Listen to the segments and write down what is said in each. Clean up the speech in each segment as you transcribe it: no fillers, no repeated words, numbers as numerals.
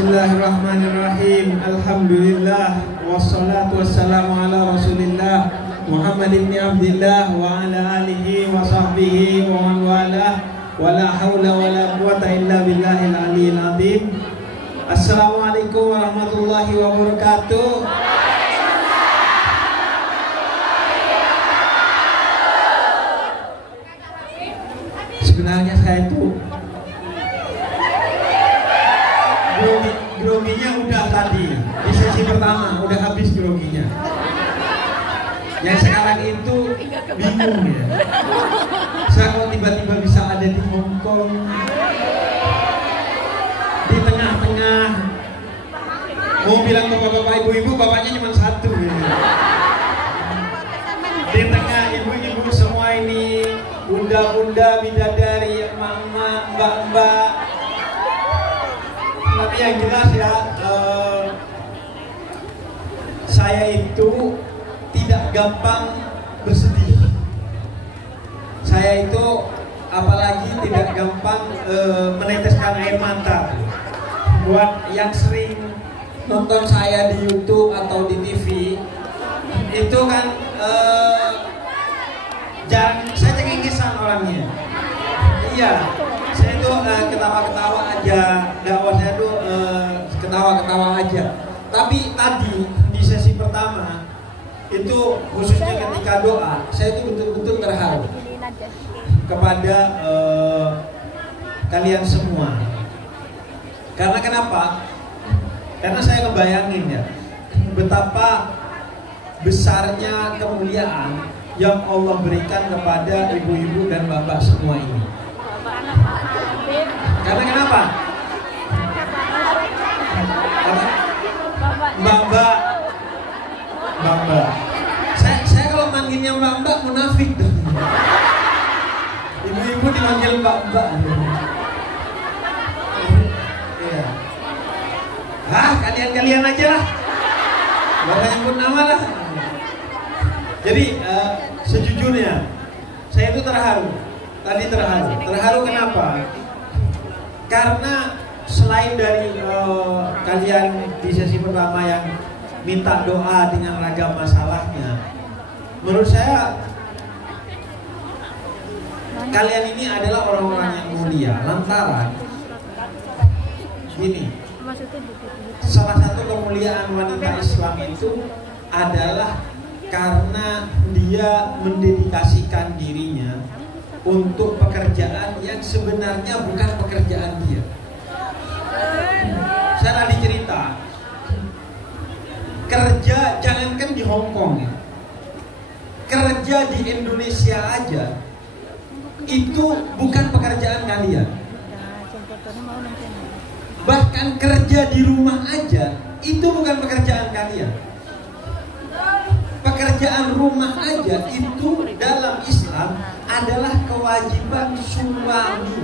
Bismillahirrahmanirrahim. Alhamdulillah wassalatu wassalamu ala Rasulillah Muhammad ibn Abdillah wa ala alihi wa sahbihi wa man walah wa la hawla wa la quwata illa billahil aliyil azim. Assalamualaikum warahmatullahi wabarakatuh. Sebenarnya saya itu groginya udah tadi di sesi pertama udah habis groginya. Yang sekarang itu bingung ya. Saya kalau tiba-tiba bisa ada di Hongkong, di tengah-tengah, mau bilang ke bapak-bapak ibu-ibu, bapaknya cuma satu ya. Di tengah ibu-ibu semua ini, bunda-bunda, bidadari, mama, mbak-mbak. Tapi yang jelas ya, saya itu tidak gampang bersedih. Saya itu apalagi tidak gampang meneteskan air mata. Buat yang sering nonton saya di YouTube atau di TV, itu kan jangan saya cengengesan orangnya. Iya, saya itu ketawa-ketawa aja, dakwah saya itu ketawa-ketawa aja. Tapi tadi di sesi pertama itu khususnya ketika doa, saya itu betul-betul terharu kepada kalian semua. Karena kenapa? Karena saya ngebayangin ya, betapa besarnya kemuliaan yang Allah berikan kepada ibu-ibu dan bapak semua ini. Karena kenapa? Mbak. Saya kalau manggilnya mbak munafik dong. Ibu-ibu dipanggil mbak. Iya. Kalian aja lah. Bapak nyebut nama lah. Jadi sejujurnya saya itu terharu. Tadi terharu kenapa? Karena selain dari kalian di sesi pertama yang minta doa dengan ragam masalahnya, menurut saya kalian ini adalah orang-orang yang mulia. Lantaran gini, salah satu kemuliaan wanita Islam itu adalah karena dia mendedikasikan dirinya untuk pekerjaan yang sebenarnya bukan pekerjaan dia. Saya tadi cerita, kerja jangankan di Hongkong ya, kerja di Indonesia aja itu bukan pekerjaan kalian. Bahkan kerja di rumah aja itu bukan pekerjaan kalian. Pekerjaan rumah aja itu dalam Islam adalah kewajiban suami.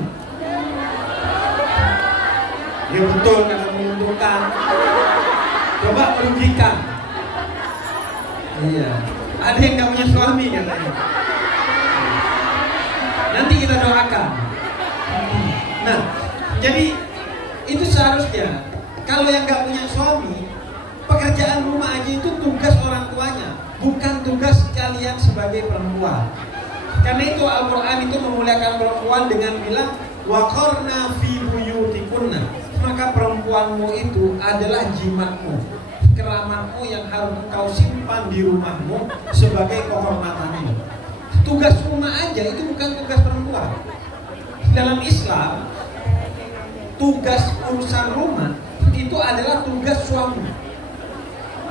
Ya betul, karena menguntungkan. Coba merugikan. Iya. Ada yang gak punya suami katanya. Nanti kita doakan. Nah, jadi itu seharusnya kalau yang gak punya suami, pekerjaan rumah aja itu tugas orang tuanya, bukan tugas kalian sebagai perempuan. Karena itu Al-Quran itu memuliakan perempuan dengan bilang waqarna fi buyutikunna. Maka perempuanmu itu adalah jimatmu, keramatmu yang harus engkau simpan di rumahmu sebagai kehormatanmu. Tugas rumah aja itu bukan tugas perempuan. Dalam Islam, tugas urusan rumah itu adalah tugas suami.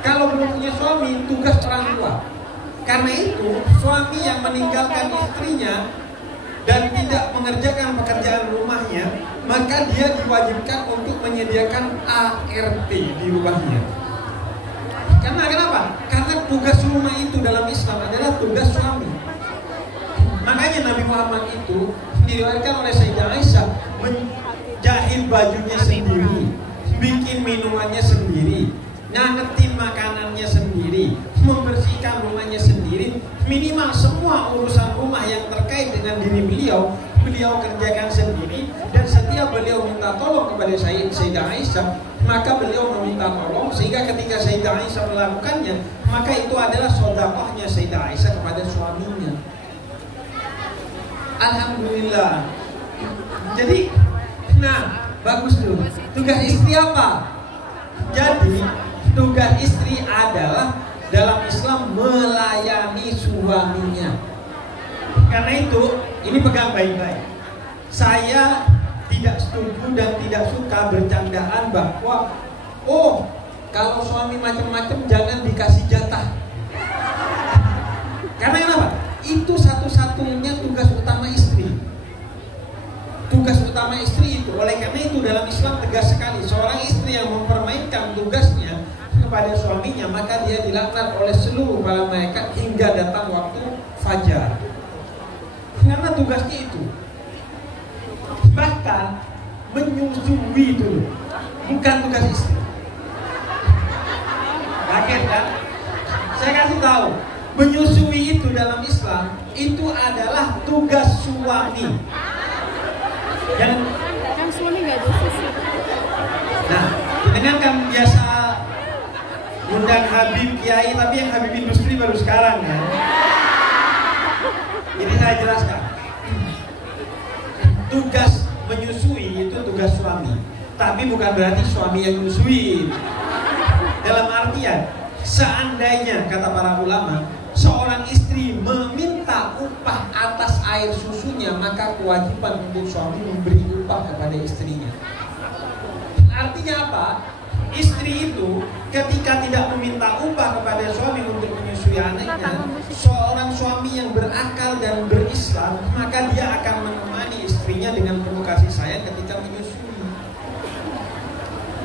Kalau belum punya suami, tugas orang tua. Karena itu, suami yang meninggalkan istrinya dan tidak mengerjakan pekerjaan rumahnya, maka dia diwajibkan untuk menyediakan ART di rumahnya. Karena kenapa? Karena tugas rumah itu dalam Islam adalah tugas suami. Makanya Nabi Muhammad itu diriwayatkan oleh Sayyidah Aisyah menjahit bajunya sendiri, bikin minumannya sendiri, ngangetin makanannya sendiri, membersihkan rumahnya sendiri. Minimal semua urusan rumah yang terkait dengan diri beliau kerjakan sendiri. Dan setiap beliau minta tolong kepada Sayyidah Aisyah, maka beliau meminta tolong, sehingga ketika Sayyidah Aisyah melakukannya, maka itu adalah sedekahnya Sayyidah Aisyah kepada suaminya. Alhamdulillah. Jadi, nah, bagus tuh. Tugas istri apa? Jadi, tugas istri adalah dalam Islam melayani suaminya. Karena itu, ini pegang baik-baik. Saya tidak setuju dan tidak suka bercandaan bahwa kalau suami macam-macam jangan dikasih jatah. Karena kenapa? Itu satu-satunya tugas utama istri. Tugas utama istri itu, oleh karena itu dalam Islam tegas sekali, seorang istri yang mempermainkan tugasnya kepada suaminya, maka dia dilaknat oleh seluruh para malaikat hingga datang waktu fajar. Karena tugasnya itu. Bahkan menyusui itu bukan tugas istri. Kaget kan? Saya kasih tahu, menyusui itu dalam Islam itu adalah tugas suami. Yang kan suami nggak ada susu. Nah, dengan kan biasa undang Habib Kiai, tapi yang Habib industri baru sekarang ya. Jadi saya jelaskan. Tugas menyusui itu tugas suami, tapi bukan berarti suami yang menyusui. Dalam artian, seandainya kata para ulama, seorang istri meminta upah atas air susunya, maka kewajiban untuk suami memberi upah kepada istrinya. Artinya apa? Istri itu ketika tidak meminta upah kepada suami untuk menyusui anaknya, seorang suami yang berakal dan berislam, maka dia akan menemani istrinya dengan penuh kasih sayang ketika menyusui.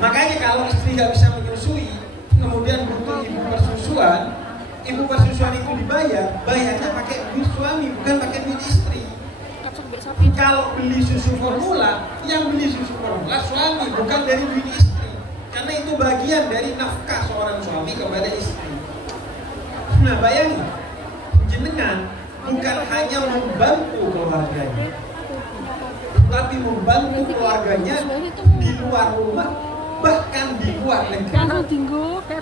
Makanya kalau istri gak bisa menyusui, kemudian butuh ibu persusuan, ibu persusuan itu bayarnya pakai duit suami, bukan pakai duit istri. Kalau beli susu formula, yang beli susu formula suami, bukan dari duit istri. Karena itu bagian dari nafkah seorang suami kepada istri. Nah, bayangin, jenengan bukan hanya membantu keluarganya, tapi membantu keluarganya di luar rumah, bahkan di luar negeri,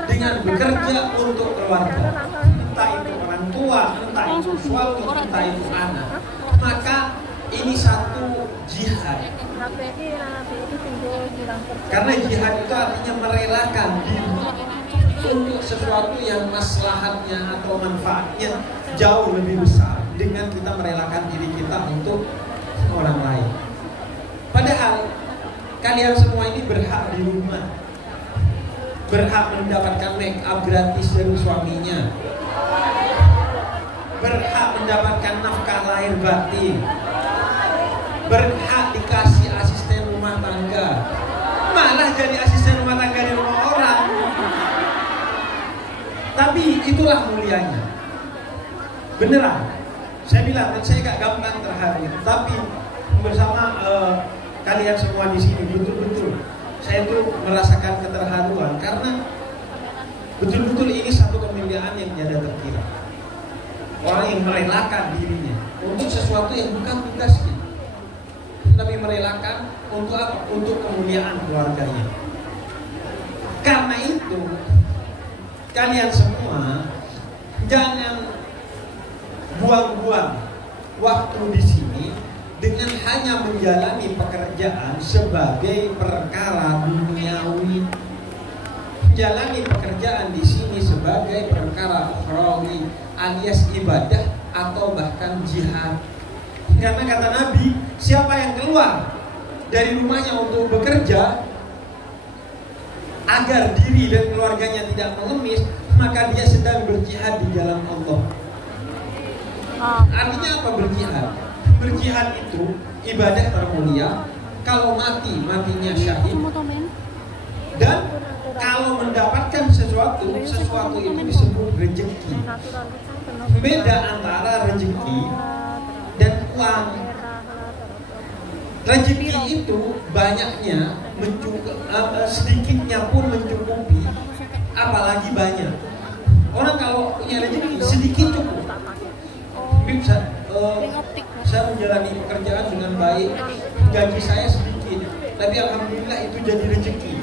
dengan bekerja untuk keluarga, entah itu orang tua, entah itu suami, entah itu anak. Maka ini satu jihad. Karena jihad itu artinya merelakan diri untuk sesuatu yang maslahatnya atau manfaatnya jauh lebih besar dengan kita merelakan diri kita untuk orang lain. Padahal kalian semua ini berhak di rumah, berhak mendapatkan make up gratis dari suaminya, berhak mendapatkan nafkah lahir batin, berhak dikasih asisten rumah tangga, malah jadi asisten rumah tangga di rumah orang. Tapi itulah mulianya. Beneran, saya bilang, dan saya gak gampang terharu, tapi bersama kalian semua di sini betul-betul saya tuh merasakan keterharuan karena betul-betul ini satu kemuliaan yang tiada terkira. Orang yang merelakan dirinya untuk sesuatu yang bukan tugasnya, tapi merelakan untuk apa? Untuk kemuliaan keluarganya. Karena itu kalian semua jangan buang-buang waktu di sini dengan hanya menjalani pekerjaan sebagai perkara duniawi. Jalani pekerjaan di sini sebagai perkara ukhrawi alias ibadah atau bahkan jihad. Karena kata Nabi, siapa yang keluar dari rumahnya untuk bekerja agar diri dan keluarganya tidak mengemis, maka dia sedang berjihad di jalan Allah. Artinya apa berjihad? Berjihad itu ibadah termulia. Kalau matinya syahid. Dan kalau mendapatkan sesuatu itu disebut rezeki. Beda antara rezeki dan uang. Rezeki itu banyaknya sedikitnya pun mencukupi, apalagi banyak. Orang kalau punya rezeki sedikit cukup. Saya menjalani pekerjaan dengan baik, gaji saya sedikit, tapi alhamdulillah itu jadi rezeki.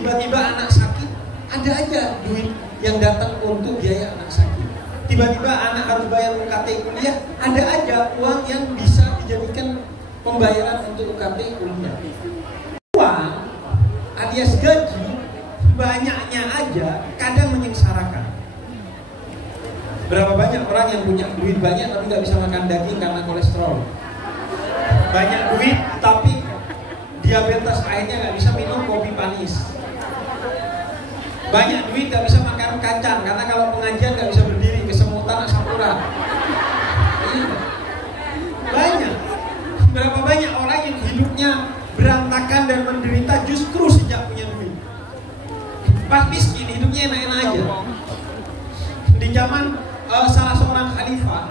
Tiba-tiba anak sakit, ada aja duit yang datang untuk biaya anak sakit. Tiba-tiba anak harus bayar UKT kuliah, ada aja uang yang bisa dijadikan pembayaran untuk UKT kuliah. Uang alias gaji banyaknya aja kadang menyengsarakan. Berapa banyak orang yang punya duit banyak tapi nggak bisa makan daging karena kolesterol. Banyak duit tapi diabetes, akhirnya nggak bisa minum kopi panis. Banyak duit nggak bisa makan kacang karena kalau pengajian nggak bisa berdiri, kesemutan asam urat. Banyak. Berapa banyak orang yang hidupnya berantakan dan menderita justru sejak punya duit. Pas miskin hidupnya enak-enak aja. Di zaman salah seorang khalifah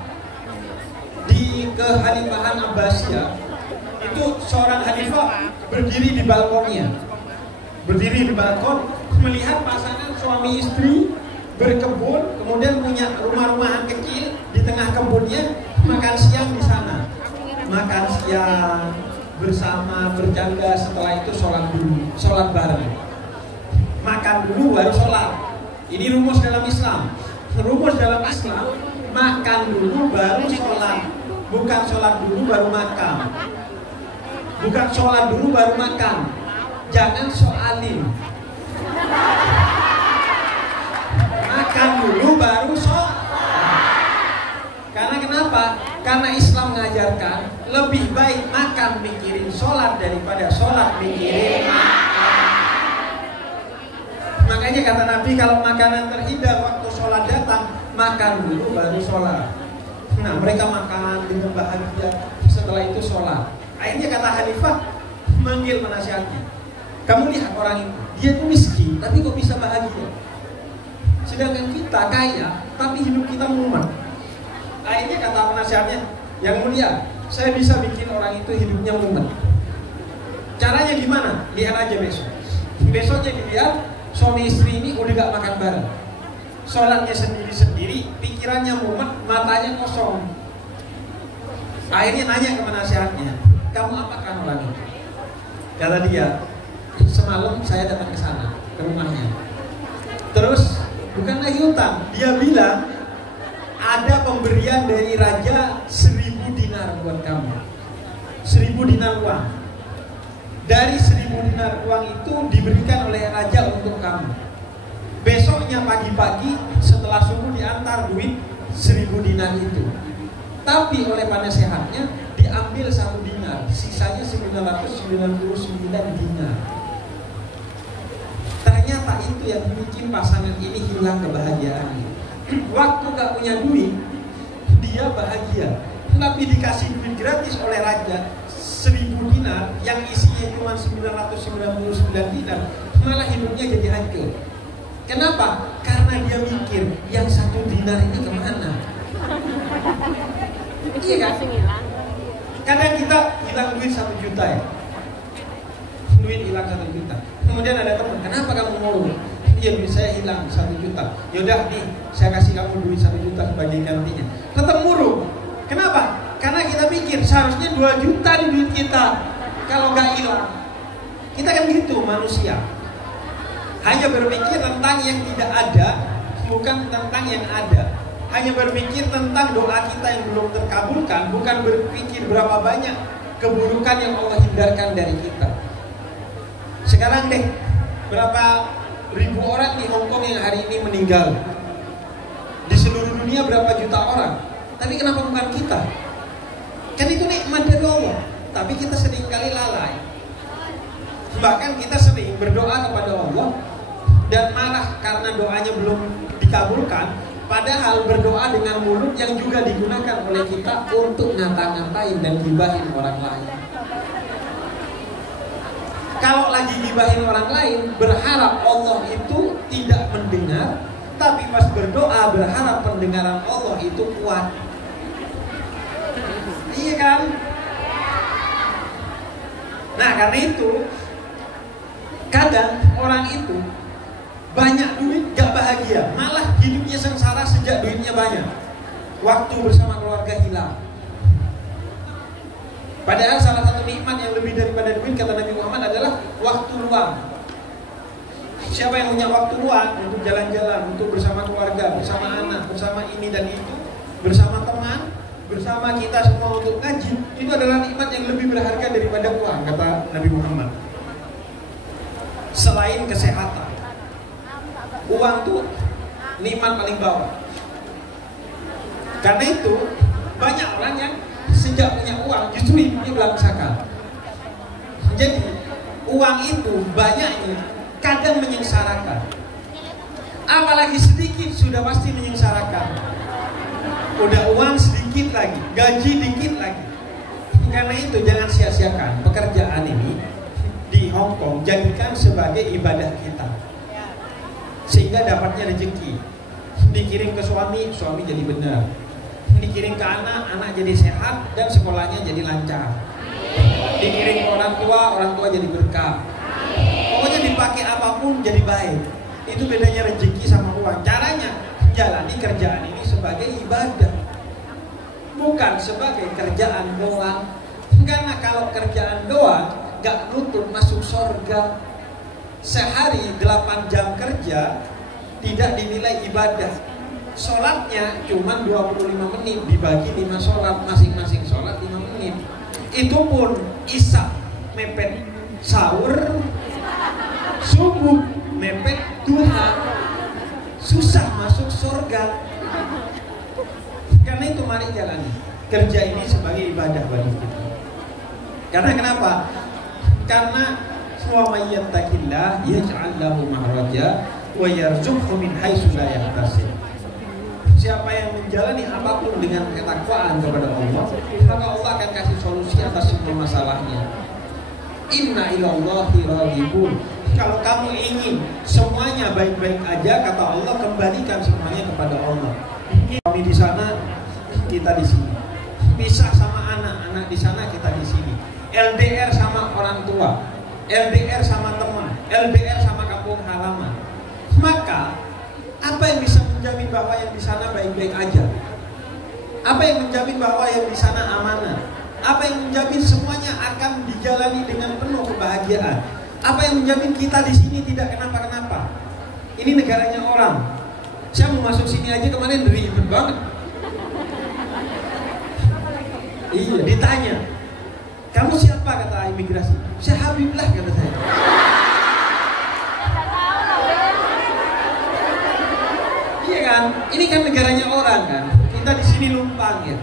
di kekhalifahan Abbasiyah, itu seorang khalifah berdiri di balkonnya, berdiri di balkon melihat pasangan suami istri berkebun, kemudian punya rumah-rumahan kecil di tengah kebunnya, makan siang di sana, makan siang bersama bercanda, setelah itu sholat dulu, sholat bareng, makan dulu baru sholat. Ini rumus dalam Islam. Rumus dalam Islam, makan dulu baru sholat, bukan sholat dulu baru makan, bukan sholat dulu baru makan. Jangan soalin. Makan dulu baru sholat. Karena kenapa? Karena Islam mengajarkan lebih baik makan mikirin sholat daripada sholat mikirin makan. Makanya kata Nabi, kalau makanan terindah waktu sholat datang, makan dulu baru sholat. Nah, mereka makan dengan bahagia, setelah itu sholat. Akhirnya kata Khalifah manggil penasihatnya, kamu lihat orang itu, dia tuh miskin tapi kok bisa bahagia, sedangkan kita kaya tapi hidup kita mumet. Akhirnya kata penasihatnya, yang mulia, saya bisa bikin orang itu hidupnya mumet. Caranya gimana? Lihat aja besok. Besoknya dilihat, suami istri ini udah gak makan bareng, sholatnya sendiri-sendiri, pikirannya mumet, matanya kosong. Akhirnya nanya ke penasihatnya, kamu apakan orang itu? Kata dia, semalam saya datang ke sana, ke rumahnya. Terus bukan lagi utang, dia bilang ada pemberian dari raja 1000 dinar buat kamu, 1000 dinar uang. Dari 1000 dinar uang itu diberikan oleh raja untuk kamu. Besoknya pagi-pagi setelah subuh diantar duit 1000 dinar itu. Tapi oleh penasehatnya diambil 1 dinar, sisanya 999 dinar. Ternyata itu yang bikin pasangan ini hilang kebahagiaannya. Waktu gak punya duit, dia bahagia, tapi dikasih duit gratis oleh raja 1000 dinar yang isinya cuma 999 dinar, malah hidupnya jadi hancur. Kenapa? Karena dia mikir yang 1 dinar ini kemana? Iya kan? Kadang kita hilang duit 1 juta ya, duit hilang 1 juta. Kemudian ada teman, kenapa kamu mau? Iya, duit saya hilang 1 juta. Yaudah nih, saya kasih kamu duit 1 juta sebagai gantinya. Tetap murung. Kenapa? Karena kita pikir seharusnya 2 juta di duit kita kalau nggak hilang. Kita kan gitu manusia. Hanya berpikir tentang yang tidak ada, bukan tentang yang ada. Hanya berpikir tentang doa kita yang belum terkabulkan, bukan berpikir berapa banyak keburukan yang Allah hindarkan dari kita. Sekarang deh, berapa ribu orang di Hong Kong yang hari ini meninggal. Di seluruh dunia berapa juta orang. Tapi kenapa bukan kita? Kan itu nikmat dari Allah. Tapi kita seringkali lalai. Bahkan kita sering berdoa kepada Allah dan marah karena doanya belum dikabulkan, padahal berdoa dengan mulut yang juga digunakan oleh kita untuk ngata-ngatain dan gibahin orang lain. Kalau lagi gibahin orang lain, berharap Allah itu tidak mendengar, tapi pas berdoa berharap pendengaran Allah itu kuat. Iya kan? Nah, karena itu kadang orang itu banyak duit gak bahagia, malah hidupnya sengsara sejak duitnya banyak. Waktu bersama keluarga hilang. Padahal salah satu nikmat yang lebih daripada duit, kata Nabi Muhammad, adalah waktu luang. Siapa yang punya waktu luang untuk jalan-jalan, untuk bersama keluarga, bersama anak, bersama ini dan itu, bersama teman, bersama kita semua untuk ngaji, itu adalah nikmat yang lebih berharga daripada uang, kata Nabi Muhammad. Selain kesehatan, uang tuh nikmat paling bawah. Karena itu banyak orang yang sejak punya uang justru hidupnya berantakan. Jadi uang itu banyaknya kadang menyengsarakan. Apalagi sedikit sudah pasti menyengsarakan. Udah uang sedikit lagi, gaji dikit lagi. Karena itu jangan sia-siakan pekerjaan ini di Hong Kong, jadikan sebagai ibadah kita, sehingga dapatnya rezeki. Dikirim ke suami, suami jadi benar. Dikirim ke anak, anak jadi sehat dan sekolahnya jadi lancar. Dikirim ke orang tua jadi berkah. Pokoknya dipakai apapun jadi baik. Itu bedanya rezeki sama uang. Caranya jalani kerjaan ini sebagai ibadah, bukan sebagai kerjaan doang. Karena kalau kerjaan doang gak nutup masuk surga. Sehari 8 jam kerja tidak dinilai ibadah. Sholatnya cuma 25 menit dibagi 5 sholat, masing-masing sholat 5 menit. Itu pun isya mepet sahur, subuh mepet duha, susah masuk surga. Karena itu mari jalani kerja ini sebagai ibadah bagi kita. Karena kenapa? Karena wa may yattaqillah yaj'al lahu makhraja wa yarzuqhu min haitsu la yahtasib. Siapa yang menjalani apapun dengan ketakwaan kepada Allah, maka Allah akan kasih solusi atas semua masalahnya. Inna ilallahi raghibun. Kalau kamu ingin semuanya baik-baik aja, kata Allah, kembalikan semuanya kepada Allah. Kami di sana, kita di sini. Pisah sama anak, anak di sana, kita di sini. LDR sama orang tua, LDR sama teman, LDR sama kampung halaman. Maka apa yang bisa menjamin bahwa yang di sana baik-baik aja? Apa yang menjamin bahwa yang di sana amanah? Apa yang menjamin semuanya akan dijalani dengan penuh kebahagiaan? Apa yang menjamin kita di sini tidak kenapa-kenapa? Ini negaranya orang. Saya mau masuk sini aja kemarin ribet banget. Iya, ditanya, kamu siapa, kata imigrasi? Saya Habib lah, kata saya. Iya kan? Ini kan negaranya orang kan. Kita di sini numpang ya.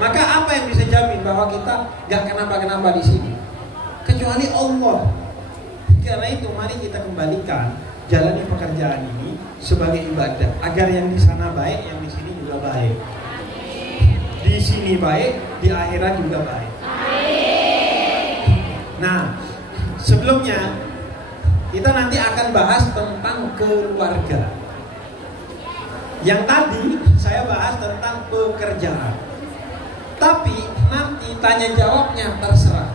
Maka apa yang bisa jamin bahwa kita gak kenapa-kenapa di sini? Kecuali Allah. Karena itu mari kita kembalikan jalani pekerjaan ini sebagai ibadah, agar yang di sana baik, yang di sini juga baik. Di sini baik, di akhirat juga baik. Nah, sebelumnya kita nanti akan bahas tentang keluarga. Yang tadi saya bahas tentang pekerjaan. Tapi nanti tanya jawabnya terserah.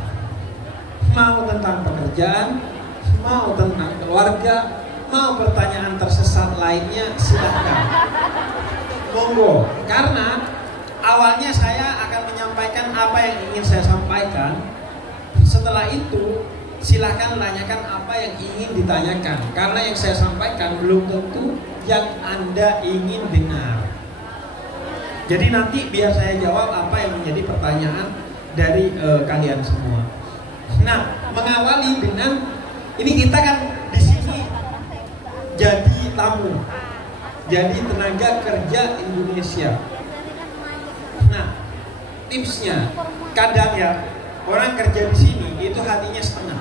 Mau tentang pekerjaan, mau tentang keluarga, mau pertanyaan tersesat lainnya, silahkan. Monggo. Karena awalnya saya akan menyampaikan apa yang ingin saya sampaikan. Setelah itu silahkan tanyakan apa yang ingin ditanyakan. Karena yang saya sampaikan belum tentu yang Anda ingin dengar. Jadi nanti biar saya jawab apa yang menjadi pertanyaan dari kalian semua. Nah, mengawali dengan ini, kita kan di sini jadi tamu, jadi tenaga kerja Indonesia. Nah, tipsnya kadang ya orang kerja di sini itu hatinya setengah.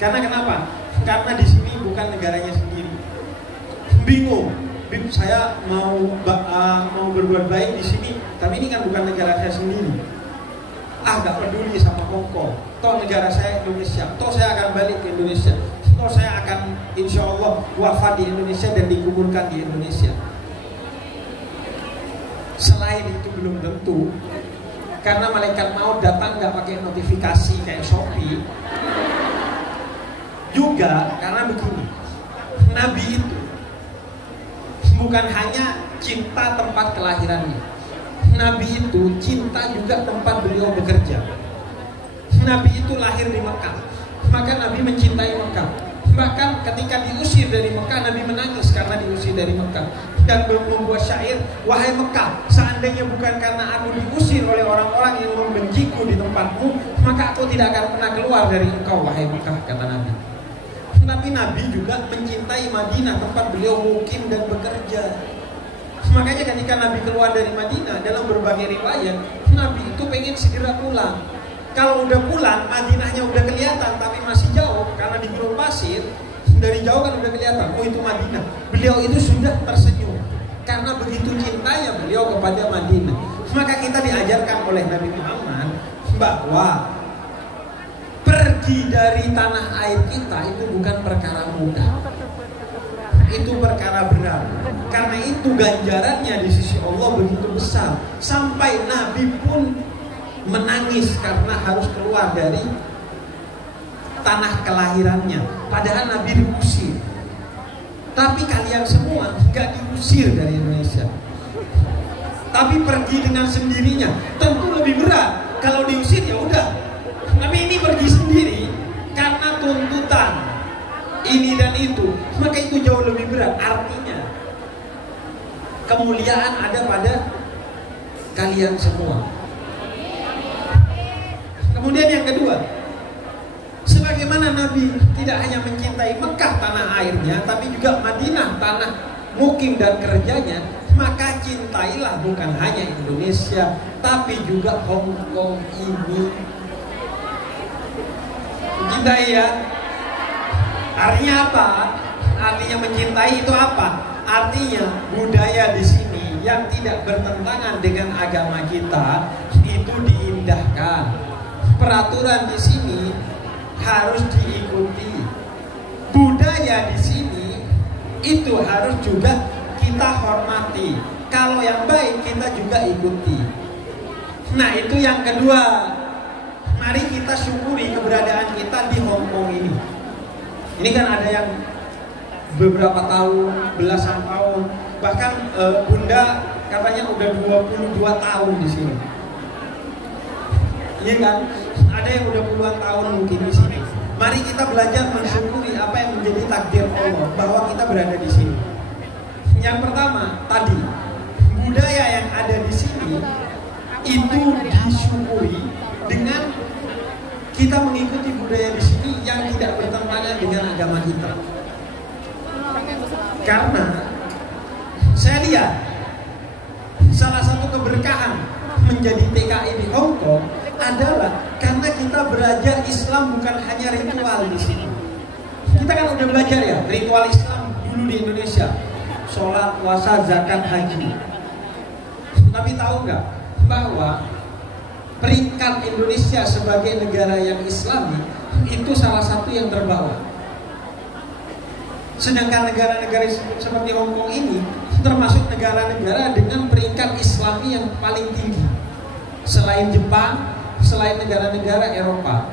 Karena kenapa? Karena di sini bukan negaranya sendiri. Bingung. Saya mau berbuat baik di sini, tapi ini kan bukan negara saya sendiri. Gak peduli sama Hong Kong. Toh negara saya Indonesia. Toh saya akan balik ke Indonesia. Toh saya akan insya Allah wafat di Indonesia dan dikuburkan di Indonesia. Selain itu belum tentu. Karena malaikat maut datang gak pakai notifikasi kayak Shopee. Juga karena begini, Nabi itu bukan hanya cinta tempat kelahirannya. Nabi itu cinta juga tempat beliau bekerja. Nabi itu lahir di Mekah, maka Nabi mencintai Mekah. Bahkan ketika diusir dari Mekah, Nabi menangis karena diusir dari Mekah dan membuat syair, wahai Mekah, seandainya bukan karena aku diusir oleh orang-orang yang membenciku di tempatmu, maka aku tidak akan pernah keluar dari engkau, wahai Mekah, kata Nabi. Tapi Nabi juga mencintai Madinah, tempat beliau mukim dan bekerja. Makanya ketika Nabi keluar dari Madinah, dalam berbagai riwayat, Nabi itu pengen segera pulang. Kalau udah pulang, Madinahnya udah kelihatan, tapi masih jauh karena di gurun pasir. Dari jauh kan udah kelihatan, oh itu Madinah. Beliau itu sudah tersenyum karena begitu cintanya beliau kepada Madinah. Maka kita diajarkan oleh Nabi Muhammad bahwa pergi dari tanah air kita itu bukan perkara mudah, itu perkara berat. Karena itu ganjarannya di sisi Allah begitu besar, sampai Nabi pun menangis karena harus keluar dari tanah kelahirannya. Padahal Nabi diusir. Tapi kalian semua gak diusir dari Indonesia, tapi pergi dengan sendirinya. Tentu lebih berat. Kalau diusir ya udah, tapi ini pergi sendiri karena tuntutan ini dan itu, maka itu jauh lebih berat. Artinya kemuliaan ada pada kalian semua. Kemudian yang kedua, sebagaimana Nabi tidak hanya mencintai Mekah tanah airnya, tapi juga Madinah tanah mukim dan kerjanya, maka cintailah bukan hanya Indonesia, tapi juga Hong Kong ini. Cintai ya. Artinya apa? Artinya mencintai itu apa? Artinya budaya di sini yang tidak bertentangan dengan agama kita itu diindahkan. Peraturan di sini harus diikuti. Budaya di sini itu harus juga kita hormati. Kalau yang baik kita juga ikuti. Nah, itu yang kedua. Mari kita syukuri keberadaan kita di Hong Kong ini. Ini kan ada yang beberapa tahun, belasan tahun, bahkan Bunda katanya udah 22 tahun di sini. Iya kan? Ada yang udah puluhan tahun mungkin di sini. Mari kita belajar mensyukuri apa yang menjadi takdir Allah bahwa kita berada di sini. Yang pertama tadi, budaya yang ada di sini itu disyukuri dengan kita mengikuti budaya di sini yang tidak bertentangan dengan agama kita. Karena saya lihat salah satu keberkahan menjadi TKI di Hong Kong adalah karena kita belajar Islam bukan hanya ritual di sini. Kita kan udah belajar ya ritual Islam dulu di Indonesia, sholat, puasa, zakat, haji. Tapi tahu nggak bahwa peringkat Indonesia sebagai negara yang Islami itu salah satu yang terbawah. Sedangkan negara-negara seperti Hong Kong ini termasuk negara-negara dengan peringkat Islami yang paling tinggi, selain Jepang, selain negara-negara Eropa.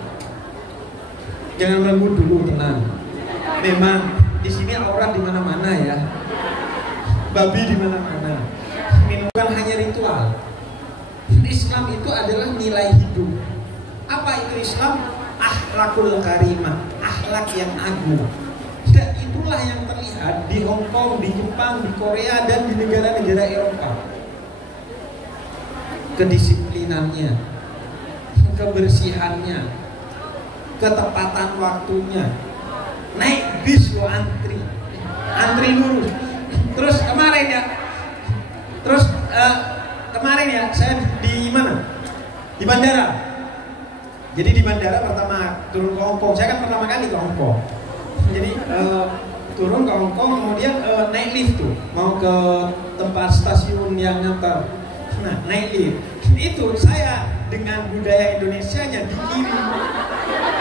Jangan lembut dulu, tenang. Memang di sini aurat di mana-mana ya, babi di mana-mana. Ini bukan hanya ritual. Islam itu adalah nilai hidup. Apa itu Islam? Akhlakul karimah, akhlak yang agung. Dan itulah yang terlihat di Hong Kong, di Jepang, di Korea, dan di negara-negara Eropa. Kedisiplinannya, kebersihannya, ketepatan waktunya. Naik bis lo antri lurus. Terus kemarin ya, saya di mana? Di bandara. Jadi di bandara pertama turun ke Hong Kong. Saya kan pertama kali ke Hong Kong. Jadi turun ke Hong Kong, kemudian naik lift tuh, mau ke tempat stasiun yang ngantar. Nah, naik lift. Itu saya dengan budaya Indonesianya di kiri,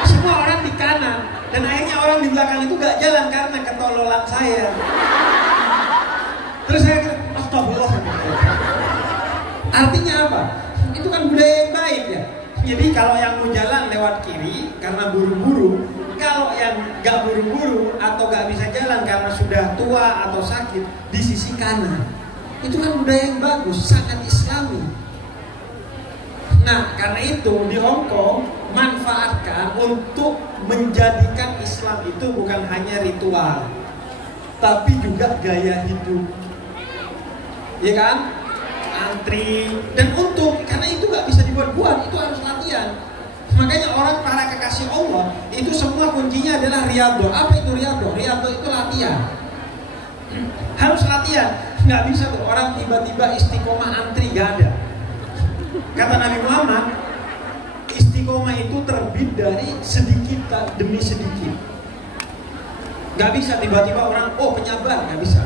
semua orang di kanan, dan akhirnya orang di belakang itu gak jalan karena ketololan saya. Terus saya kira, astagfirullah. Artinya apa? Itu kan budaya yang baik ya. Jadi kalau yang mau jalan lewat kiri karena buru-buru, kalau yang gak buru-buru atau gak bisa jalan karena sudah tua atau sakit, di sisi kanan. Itu kan budaya yang bagus, sangat Islami. Nah, karena itu di Hong Kong manfaatkan untuk menjadikan Islam itu bukan hanya ritual, tapi juga gaya hidup. Ya kan? Antri dan untuk, karena itu nggak bisa dibuat-buat, itu harus latihan. Makanya orang para kekasih Allah itu semua kuncinya adalah riyadhah. Apa itu riyadhah? Riyadhah itu latihan. Harus latihan. Nggak bisa tuh orang tiba-tiba istiqomah antri, nggak ada. Kata Nabi Muhammad, istiqomah itu terbit dari sedikit demi sedikit. Nggak bisa tiba-tiba orang, oh penyabar, nggak bisa.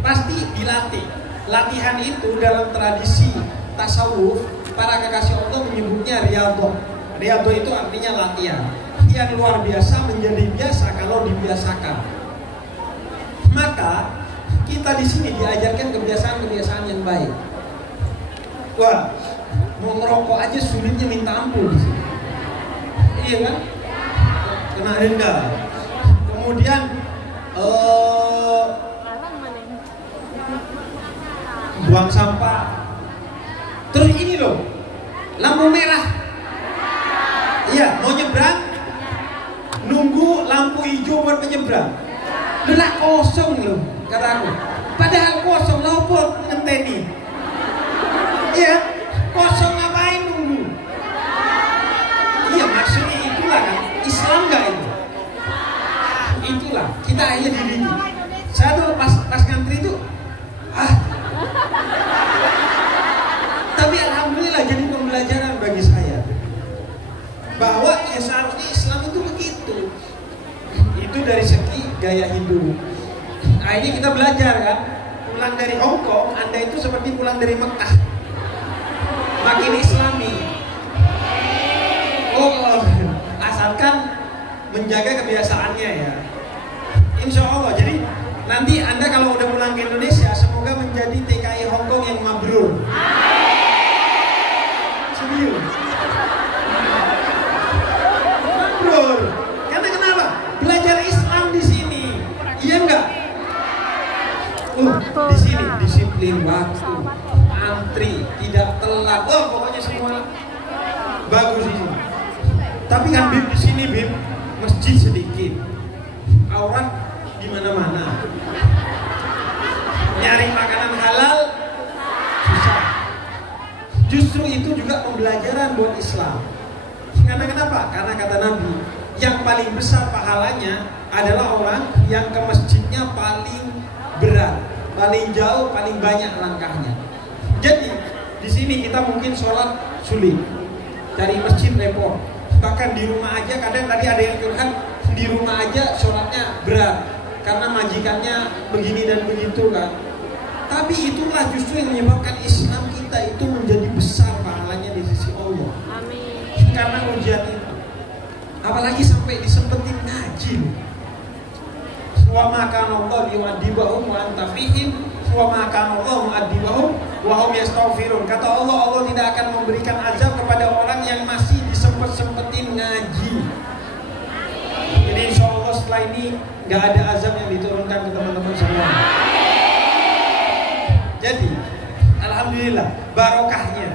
Pasti dilatih. Latihan itu dalam tradisi tasawuf, para kekasih Allah menyebutnya riyadhah. Riyadhah itu artinya latihan. Yang luar biasa menjadi biasa kalau dibiasakan. Maka kita di sini diajarkan kebiasaan-kebiasaan yang baik. Wah, mau ngerokok aja sulitnya minta ampun di sini. Iya kan? Kena denda. Kemudian buang sampah. Terus ini loh, lampu merah. Iya, mau nyebrang, nunggu lampu hijau buat menyeberang. Lah kosong loh, kata aku. Padahal kosong, lopot ngenteni. Iya, kosong ngapain nunggu? Iya, maksudnya itulah kan, Islam nggak itu? Itulah, kita hanya dididik. Saya tuh pas ngantri itu, tapi alhamdulillah jadi pembelajaran bagi saya bahwa ya seharusnya Islam itu begitu. Itu dari segi gaya hidup. Nah ini kita belajar kan, pulang dari Hong Kong Anda itu seperti pulang dari Mekah, makin Islami. Oh, asalkan menjaga kebiasaannya ya, Insya Allah. Jadi nanti Anda kalau udah pulang ke Indonesia, semoga menjadi TKI Hong Kong yang mabrur. Serius. Mabrur. Karena kenapa? Belajar Islam di sini. Iya enggak? Di sini disiplin waktu, antri, tidak telat. Oh, pokoknya semua bagus ini. Tapi kan Bib di sini Bib, masjid sedikit. Aurat di mana-mana. Nyari makanan halal susah. Justru itu juga pembelajaran buat Islam. Karena kenapa? Karena kata Nabi, yang paling besar pahalanya adalah orang yang ke masjidnya paling berat, paling jauh, paling banyak langkahnya. Jadi di sini kita mungkin sholat sulit, cari masjid repot. Bahkan di rumah aja, kadang tadi ada yang curhat, di rumah aja sholatnya berat karena majikannya begini dan begitu kan. Tapi itulah justru yang menyebabkan Islam kita itu menjadi besar pahalanya di sisi Allah. Amin. Karena ujian itu. Apalagi sampai disempetin ngaji. Wa ma kana Allah yu'adzibahum wa anta fihim wa ma kana Allah mu'adzibahum wa hum yastaghfirun. Kata Allah, Allah tidak akan memberikan azab kepada orang yang masih disempet-sempetin ngaji. Jadi insya Allah setelah ini nggak ada azab yang diturunkan ke teman-teman semua. Jadi alhamdulillah barokahnya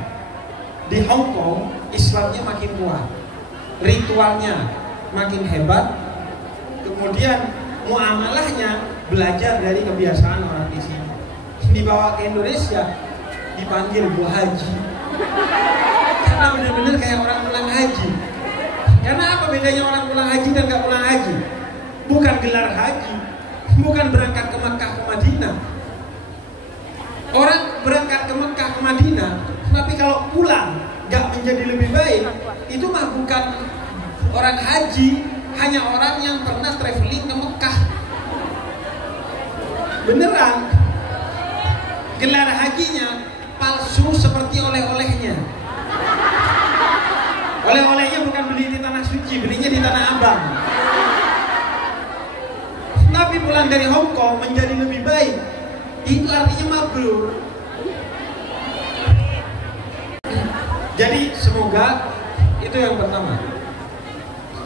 di Hong Kong Islamnya makin kuat, ritualnya makin hebat, kemudian muamalahnya belajar dari kebiasaan orang di sini. Dibawa ke Indonesia dipanggil Bu Haji, karena benar-benar kayak orang pulang haji. Karena apa bedanya orang pulang haji dan nggak pulang haji? Bukan gelar haji, bukan berangkat ke Mekah ke Madinah. Orang berangkat ke Mekah ke Madinah, tapi kalau pulang nggak menjadi lebih baik, itu mah bukan orang haji, hanya orang yang pernah traveling ke Mekah. Beneran, gelar hajinya palsu seperti oleh-olehnya. Oleh-olehnya bukan beli di tanah suci, belinya di Tanah Abang. Tapi pulang dari Hong Kong menjadi lebih baik, itu artinya mabrur. Jadi semoga itu yang pertama.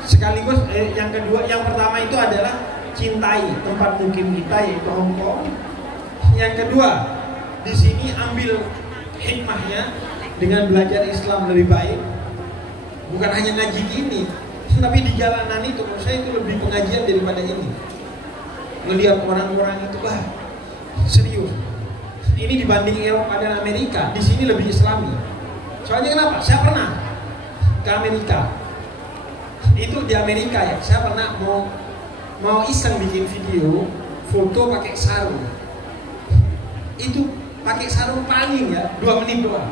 Sekaligus yang kedua, yang pertama itu adalah cintai tempat mukim kita yaitu Hong Kong. Yang kedua, di sini ambil hikmahnya, dengan belajar Islam lebih baik. Bukan hanya ngaji gini, tapi di jalanan itu menurut saya itu lebih pengajian daripada ini. Ngelihat orang-orang itu, wah serius. Ini dibanding Eropa dan Amerika, di sini lebih Islami. Soalnya kenapa? Saya pernah ke Amerika. Itu di Amerika ya, saya pernah mau iseng bikin video foto pakai sarung. Itu pakai sarung paling ya 2 menit doang.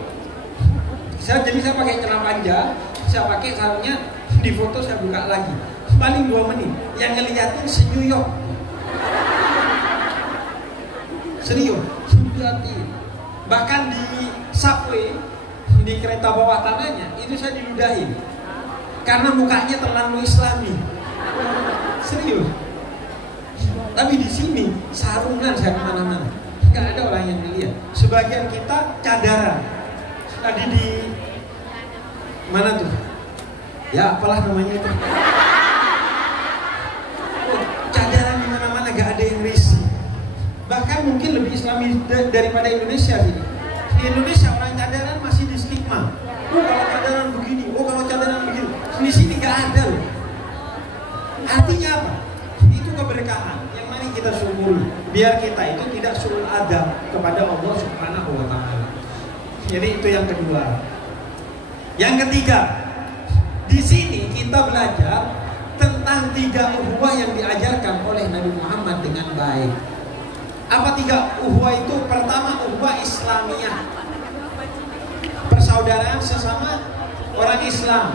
Jadi saya pakai celana panjang, saya pakai sarungnya, di foto saya buka lagi, paling 2 menit. Yang ngeliatin se-New York. Serius, ngeliatin. Bahkan di subway, di kereta bawah tanahnya, itu saya diludahin karena mukanya terlalu Islami. Serius. Tapi di sini sarungan saya kemana-mana, nggak ada orang yang melihat. Sebagian kita cadaran. Tadi di mana tuh? Ya apalah namanya itu. Cadaran di mana-mana, nggak ada yang risih. Bahkan mungkin lebih Islami daripada Indonesia sih. Di Indonesia orang cadaran masih di stigma. Oh kalau cadaran begini, oh kalau cadaran begini. Di sini nggak ada loh. Artinya apa? Itu keberkahan yang mari kita syukuri. Biar kita itu tidak suul adab kepada Allah Subhanahu wa Ta'ala. Jadi itu yang kedua. Yang ketiga, di sini kita belajar tentang 3 ukhuwah yang diajarkan oleh Nabi Muhammad dengan baik. Apa 3 ukhuwah itu? Pertama, ukhuwah Islamiyah, persaudaraan sesama orang Islam.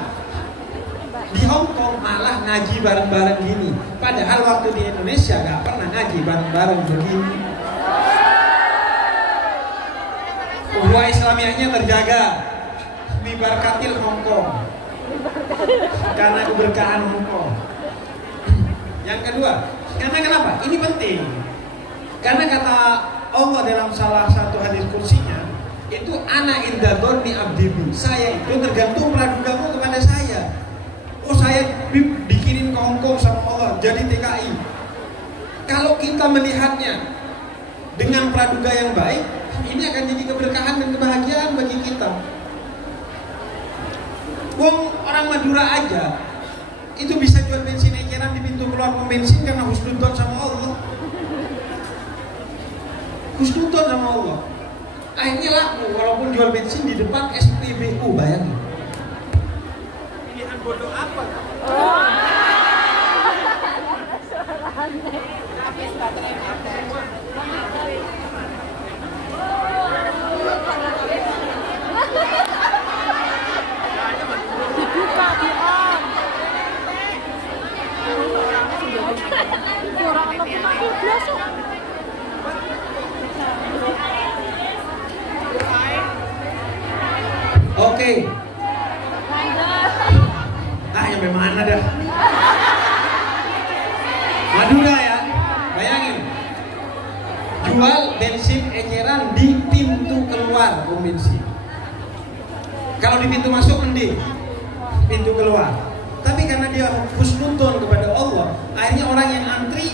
Di Hong Kong malah ngaji bareng-bareng gini, padahal waktu di Indonesia gak pernah ngaji bareng-bareng begini. Ukhuwah Islamiyahnya terjaga di Barkatil Hong Kong karena keberkahan Hong Kong. Yang kedua, karena kenapa? Ini penting. Karena kata Allah dalam salah satu hadis kursinya, itu ana inda dzanni abdi bi. Saya itu tergantung pradugamu kepada saya. Oh saya dikirim ke Hong Kong sama Allah jadi TKI. Kalau kita melihatnya dengan praduga yang baik, ini akan jadi keberkahan dan kebahagiaan bagi kita. Wong orang Madura aja itu bisa jual bensin eceran di pintu keluar pom bensin karena husnudzon sama Allah. Husnudzon sama Allah. Akhirnya laku walaupun jual bensin di depan SPBU, bayangin. Pilihan bodoh apa? Oke. Sampai mana dah? Madura ya, bayangin. Jual bensin eceran di pintu keluar pom bensin. Kalau di pintu masuk mending, pintu keluar. Tapi karena dia husnudzon kepada Allah, akhirnya orang yang antri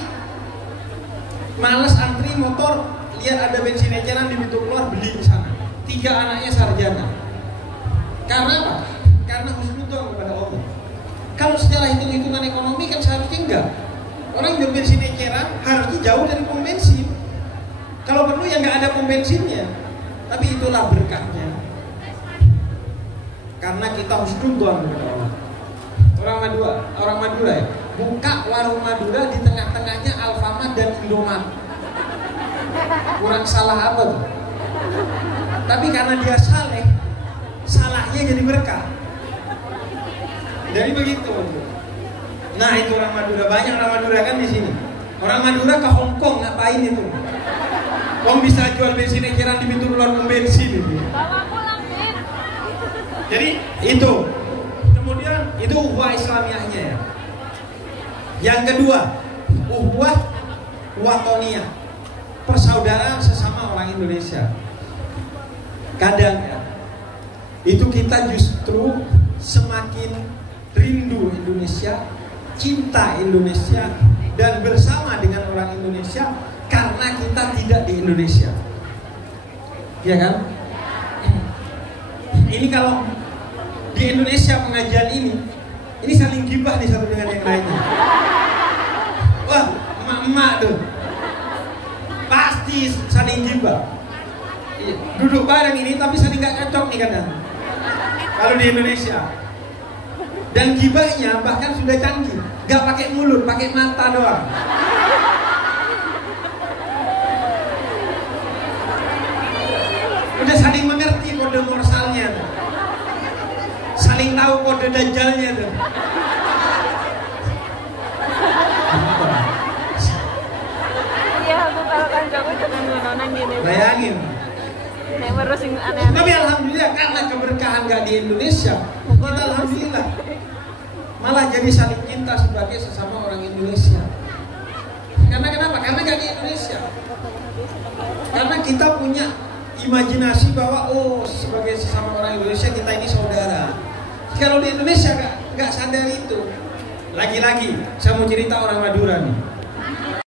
malas antri motor, lihat ada bensin eceran di pintu keluar, beli di sana. 3 anaknya sarjana. Karena apa? Karena husnudzon kepada Allah. Kalau secara hitung-hitungan ekonomi kan seharusnya enggak. Orang jual bensin eceran harusnya jauh dari pom bensin. Kalau perlu ya nggak ada pom bensinnya. Tapi itulah berkahnya. Karena kita husnudzon kepada Allah. Orang Madura ya, buka warung Madura di tengah-tengahnya Alfamart dan Indomaret. Kurang salah apa tuh? Tapi karena dia saleh, salahnya jadi berkah. Jadi begitu. Nah itu orang Madura, banyak orang Madura kan di sini. Orang Madura ke Hong Kong ngapain itu? Kong bisa jual bensin eceran di pintu keluar pom bensin itu. Jadi itu. Kemudian itu ukhuwah Islamiyahnya ya. Yang kedua, ukhuwah watoniyah, persaudaraan sesama orang Indonesia. Kadang ya, itu kita justru semakin rindu Indonesia, cinta Indonesia, dan bersama dengan orang Indonesia karena kita tidak di Indonesia. Ya kan? Ini kalau di Indonesia pengajian ini saling gibah nih satu dengan yang lainnya. Wah, emak-emak tuh pasti saling gibah. Duduk bareng ini tapi saling gak cocok nih kadang. Kalau di Indonesia. Dan gibahnya bahkan sudah canggih, gak pakai mulut, pakai mata doang. Udah saling mengerti kode morsalnya tuh. Saling tahu kode dajjalnya tuh. Iya, aku tahu kan kamu dengan nonan gini. Bayangin. Tapi alhamdulillah karena keberkahan gak di Indonesia, kita alhamdulillah malah jadi saling cinta sebagai sesama orang Indonesia. Karena kenapa? Karena gak di Indonesia. Karena kita punya imajinasi bahwa sebagai sesama orang Indonesia kita ini saudara. Kalau di Indonesia gak sadar itu. Lagi-lagi saya mau cerita orang Madura nih.